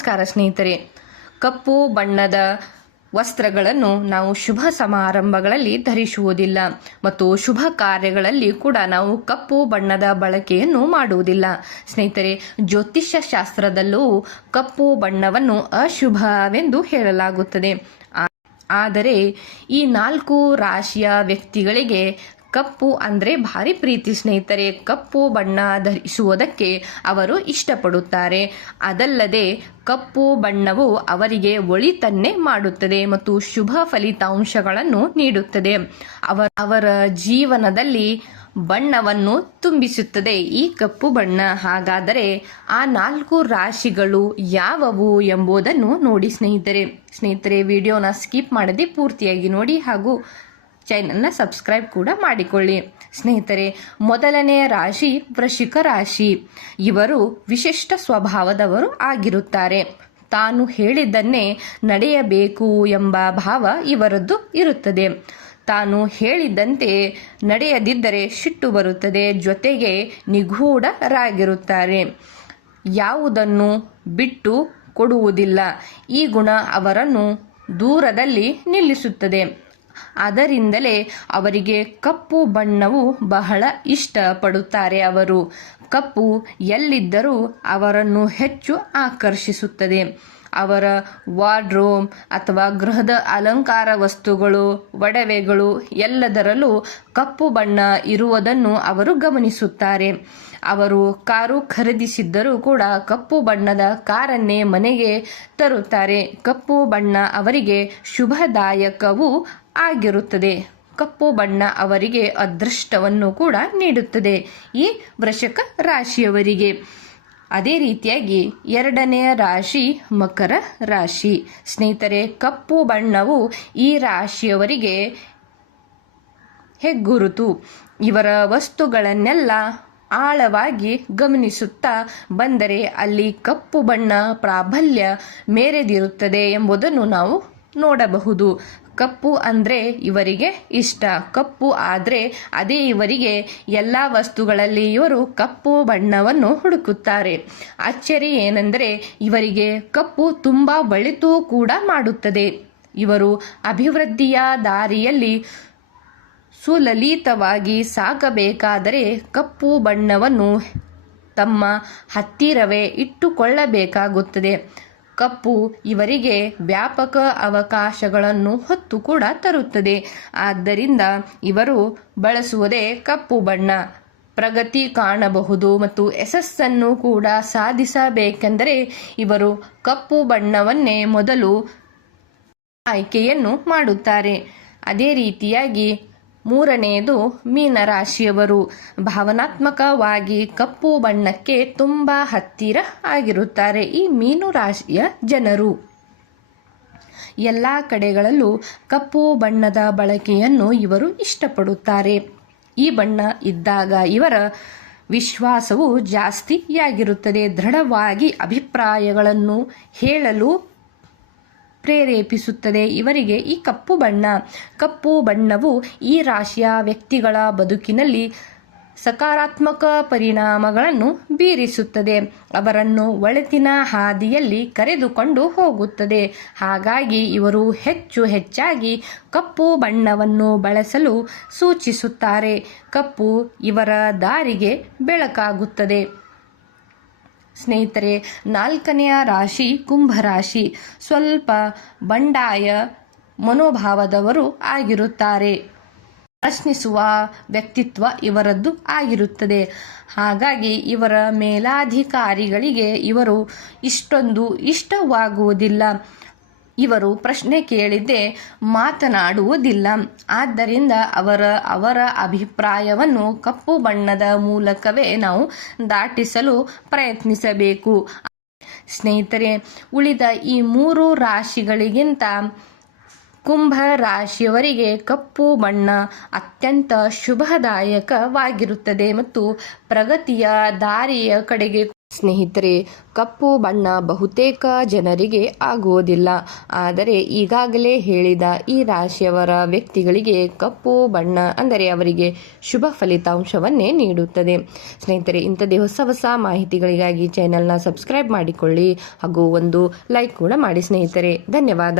ನಮಸ್ಕಾರ ಸ್ನೇಹಿತರೆ. ಕಪ್ಪು ಬಣ್ಣದ ವಸ್ತ್ರಗಳನ್ನು ನಾವು ಶುಭ ಸಮಾರಂಭಗಳಲ್ಲಿ ಧರಿಸುವುದಿಲ್ಲ ಮತ್ತು ಶುಭ ಕಾರ್ಯಗಳಲ್ಲಿ ಕೂಡ ನಾವು ಕಪ್ಪು ಬಣ್ಣದ ಬಳಕೆಯನ್ನು ಮಾಡುವುದಿಲ್ಲ. ಸ್ನೇಹಿತರೆ ಜ್ಯೋತಿಷ್ಯ ಶಾಸ್ತ್ರದಲ್ಲೂ ಕಪ್ಪು ಬಣ್ಣವನ್ನು ಅಶುಭವೆಂದು ಹೇಳಲಾಗುತ್ತದೆ. ಆದರೆ ಈ ನಾಲ್ಕು ರಾಶಿಯ ವ್ಯಕ್ತಿಗಳಿಗೆ ಕಪ್ಪು ಅಂದರೆ ಭಾರಿ ಪ್ರೀತಿ ಸ್ನೇಹಿತರೆ, ಕಪ್ಪು ಬಣ್ಣ ಧರಿಸುವುದಕ್ಕೆ ಅವರು ಇಷ್ಟಪಡುತ್ತಾರೆ. ಅದಲ್ಲದೆ ಕಪ್ಪು ಬಣ್ಣವು ಅವರಿಗೆ ಒಳಿತನ್ನೇ ಮಾಡುತ್ತದೆ ಮತ್ತು ಶುಭ ಫಲಿತಾಂಶಗಳನ್ನು ನೀಡುತ್ತದೆ. ಅವರ ಅವರ ಜೀವನದಲ್ಲಿ ಬಣ್ಣವನ್ನು ತುಂಬಿಸುತ್ತದೆ ಈ ಕಪ್ಪು ಬಣ್ಣ. ಹಾಗಾದರೆ ಆ ನಾಲ್ಕು ರಾಶಿಗಳು ಯಾವುವು ಎಂಬುದನ್ನು ನೋಡಿ ಸ್ನೇಹಿತರೆ. ಸ್ನೇಹಿತರೆ, ವಿಡಿಯೋನ ಸ್ಕಿಪ್ ಮಾಡದೆ ಪೂರ್ತಿಯಾಗಿ ನೋಡಿ ಹಾಗೂ ಚಾನಲ್ನ ಸಬ್ಸ್ಕ್ರೈಬ್ ಕೂಡ ಮಾಡಿಕೊಳ್ಳಿ. ಸ್ನೇಹಿತರೆ, ಮೊದಲನೆಯ ರಾಶಿ ವೃಷಿಕ ರಾಶಿ. ಇವರು ವಿಶಿಷ್ಟ ಸ್ವಭಾವದವರು ಆಗಿರುತ್ತಾರೆ. ತಾನು ಹೇಳಿದ್ದನ್ನೇ ನಡೆಯಬೇಕು ಎಂಬ ಭಾವ ಇವರದ್ದು ಇರುತ್ತದೆ. ತಾನು ಹೇಳಿದ್ದಂತೆ ನಡೆಯದಿದ್ದರೆ ಸಿಟ್ಟು ಬರುತ್ತದೆ, ಜೊತೆಗೆ ನಿಗೂಢರಾಗಿರುತ್ತಾರೆ. ಯಾವುದನ್ನು ಬಿಟ್ಟು ಕೊಡುವುದಿಲ್ಲ. ಈ ಗುಣ ಅವರನ್ನು ದೂರದಲ್ಲಿ ನಿಲ್ಲಿಸುತ್ತದೆ. ಅದರಿಂದಲೇ ಅವರಿಗೆ ಕಪ್ಪು ಬಣ್ಣವು ಬಹಳ ಇಷ್ಟಪಡುತ್ತಾರೆ ಅವರು. ಕಪ್ಪು ಎಲ್ಲಿದ್ದರೂ ಅವರನ್ನು ಹೆಚ್ಚು ಆಕರ್ಷಿಸುತ್ತದೆ. ಅವರ ವಾರ್ಡ್ರೋಮ್ ಅಥವಾ ಗೃಹದ ಅಲಂಕಾರ ವಸ್ತುಗಳು, ಒಡವೆಗಳು ಎಲ್ಲದರಲ್ಲೂ ಕಪ್ಪು ಬಣ್ಣ ಇರುವುದನ್ನು ಅವರು ಗಮನಿಸುತ್ತಾರೆ. ಅವರು ಕಾರು ಖರೀದಿಸಿದ್ದರೂ ಕೂಡ ಕಪ್ಪು ಬಣ್ಣದ ಕಾರನ್ನೇ ಮನೆಗೆ ತರುತ್ತಾರೆ. ಕಪ್ಪು ಬಣ್ಣ ಅವರಿಗೆ ಶುಭದಾಯಕವೂ ಆಗಿರುತ್ತದೆ. ಕಪ್ಪು ಬಣ್ಣ ಅವರಿಗೆ ಅದೃಷ್ಟವನ್ನು ಕೂಡ ನೀಡುತ್ತದೆ ಈ ವೃಷಕ ರಾಶಿಯವರಿಗೆ. ಅದೇ ರೀತಿಯಾಗಿ ಎರಡನೆಯ ರಾಶಿ ಮಕರ ರಾಶಿ. ಸ್ನೇಹಿತರೆ, ಕಪ್ಪು ಬಣ್ಣವು ಈ ರಾಶಿಯವರಿಗೆ ಹೆಗ್ಗುರುತು. ಇವರ ವಸ್ತುಗಳನ್ನೆಲ್ಲ ಆಳವಾಗಿ ಗಮನಿಸುತ್ತಾ ಬಂದರೆ ಅಲ್ಲಿ ಕಪ್ಪು ಬಣ್ಣ ಪ್ರಾಬಲ್ಯ ಮೇರೆದಿರುತ್ತದೆ ಎಂಬುದನ್ನು ನಾವು ನೋಡಬಹುದು. ಕಪ್ಪು ಅಂದರೆ ಇವರಿಗೆ ಇಷ್ಟ. ಕಪ್ಪು ಆದರೆ ಅದೇ ಇವರಿಗೆ ಎಲ್ಲ ವಸ್ತುಗಳಲ್ಲಿ ಇವರು ಕಪ್ಪು ಬಣ್ಣವನ್ನು ಹುಡುಕುತ್ತಾರೆ. ಅಚ್ಚರಿ ಏನೆಂದರೆ ಇವರಿಗೆ ಕಪ್ಪು ತುಂಬ ಒಳಿತು ಕೂಡ ಮಾಡುತ್ತದೆ. ಇವರು ಅಭಿವೃದ್ಧಿಯ ದಾರಿಯಲ್ಲಿ ಸುಲಲಿತವಾಗಿ ಸಾಗಬೇಕಾದರೆ ಕಪ್ಪು ಬಣ್ಣವನ್ನು ತಮ್ಮ ಹತ್ತಿರವೇ ಇಟ್ಟುಕೊಳ್ಳಬೇಕಾಗುತ್ತದೆ. ಕಪ್ಪು ಇವರಿಗೆ ವ್ಯಾಪಕ ಅವಕಾಶಗಳನ್ನು ಹೊತ್ತು ಕೂಡ ತರುತ್ತದೆ. ಆದ್ದರಿಂದ ಇವರು ಬಳಸುವುದೇ ಕಪ್ಪು ಬಣ್ಣ. ಪ್ರಗತಿ ಕಾಣಬಹುದು ಮತ್ತು ಯಶಸ್ಸನ್ನು ಕೂಡ ಸಾಧಿಸಬೇಕೆಂದರೆ ಇವರು ಕಪ್ಪು ಬಣ್ಣವನ್ನೇ ಮೊದಲು ಆಯ್ಕೆಯನ್ನು ಮಾಡುತ್ತಾರೆ. ಅದೇ ರೀತಿಯಾಗಿ ಮೂರನೆಯದು ಮೀನರಾಶಿಯವರು. ಭಾವನಾತ್ಮಕವಾಗಿ ಕಪ್ಪು ಬಣ್ಣಕ್ಕೆ ತುಂಬ ಹತ್ತಿರ ಆಗಿರುತ್ತಾರೆ ಈ ಮೀನು ರಾಶಿಯ ಜನರು. ಎಲ್ಲ ಕಡೆಗಳಲ್ಲೂ ಕಪ್ಪು ಬಣ್ಣದ ಬಳಕೆಯನ್ನು ಇವರು ಇಷ್ಟಪಡುತ್ತಾರೆ. ಈ ಬಣ್ಣ ಇದ್ದಾಗ ಇವರ ವಿಶ್ವಾಸವು ಜಾಸ್ತಿಯಾಗಿರುತ್ತದೆ. ದೃಢವಾಗಿ ಅಭಿಪ್ರಾಯಗಳನ್ನು ಹೇಳಲು ಪ್ರೇರೇಪಿಸುತ್ತದೆ. ಇವರಿಗೆ ಈ ಕಪ್ಪು ಬಣ್ಣ, ಕಪ್ಪು ಬಣ್ಣವು ಈ ರಾಶಿಯ ವ್ಯಕ್ತಿಗಳ ಬದುಕಿನಲ್ಲಿ ಸಕಾರಾತ್ಮಕ ಪರಿಣಾಮಗಳನ್ನು ಬೀರಿಸುತ್ತದೆ. ಅವರನ್ನು ಒಳತಿನ ಹಾದಿಯಲ್ಲಿ ಕರೆದುಕೊಂಡು ಹೋಗುತ್ತದೆ. ಹಾಗಾಗಿ ಇವರು ಹೆಚ್ಚು ಹೆಚ್ಚಾಗಿ ಕಪ್ಪು ಬಣ್ಣವನ್ನು ಬಳಸಲು ಸೂಚಿಸುತ್ತಾರೆ. ಕಪ್ಪು ಇವರ ದಾರಿಗೆ ಬೆಳಕಾಗುತ್ತದೆ. ಸ್ನೇಹಿತರೆ, ನಾಲ್ಕನೆಯ ರಾಶಿ ಕುಂಭರಾಶಿ ಸ್ವಲ್ಪ ಬಂಡಾಯ ಮನೋಭಾವದವರು ಆಗಿರುತ್ತಾರೆ. ಪ್ರಶ್ನಿಸುವ ವ್ಯಕ್ತಿತ್ವ ಇವರದ್ದು ಆಗಿರುತ್ತದೆ. ಹಾಗಾಗಿ ಇವರ ಮೇಲಾಧಿಕಾರಿಗಳಿಗೆ ಇವರು ಇಷ್ಟೊಂದು ಇಷ್ಟವಾಗುವುದಿಲ್ಲ. ಇವರು ಪ್ರಶ್ನೆ ಕೇಳಿದ್ದೇ ಮಾತನಾಡುವುದಿಲ್ಲ. ಆದ್ದರಿಂದ ಅವರ ಅವರ ಅಭಿಪ್ರಾಯವನ್ನು ಕಪ್ಪು ಬಣ್ಣದ ಮೂಲಕವೇ ನಾವು ದಾಟಿಸಲು ಪ್ರಯತ್ನಿಸಬೇಕು. ಸ್ನೇಹಿತರೆ, ಉಳಿದ ಈ ಮೂರು ರಾಶಿಗಳಿಗಿಂತ ಕುಂಭ ರಾಶಿಯವರಿಗೆ ಕಪ್ಪು ಬಣ್ಣ ಅತ್ಯಂತ ಶುಭದಾಯಕವಾಗಿರುತ್ತದೆ ಮತ್ತು ಪ್ರಗತಿಯ ದಾರಿಯ ಕಡೆಗೆ ಸ್ನೇಹಿತರೆ, ಕಪ್ಪು ಬಣ್ಣ ಬಹುತೇಕ ಜನರಿಗೆ ಆಗುವುದಿಲ್ಲ. ಆದರೆ ಈಗಾಗಲೇ ಹೇಳಿದ ಈ ರಾಶಿಯವರ ವ್ಯಕ್ತಿಗಳಿಗೆ ಕಪ್ಪು ಬಣ್ಣ ಅಂದರೆ ಅವರಿಗೆ ಶುಭ ಫಲಿತಾಂಶವನ್ನೇ ನೀಡುತ್ತದೆ. ಸ್ನೇಹಿತರೆ, ಇಂಥದ್ದೇ ಹೊಸ ಹೊಸ ಮಾಹಿತಿಗಳಿಗಾಗಿ ಚಾನೆಲ್ನ ಸಬ್ಸ್ಕ್ರೈಬ್ ಮಾಡಿಕೊಳ್ಳಿ ಹಾಗೂ ಒಂದು ಲೈಕ್ ಕೂಡ ಮಾಡಿ ಸ್ನೇಹಿತರೆ. ಧನ್ಯವಾದ.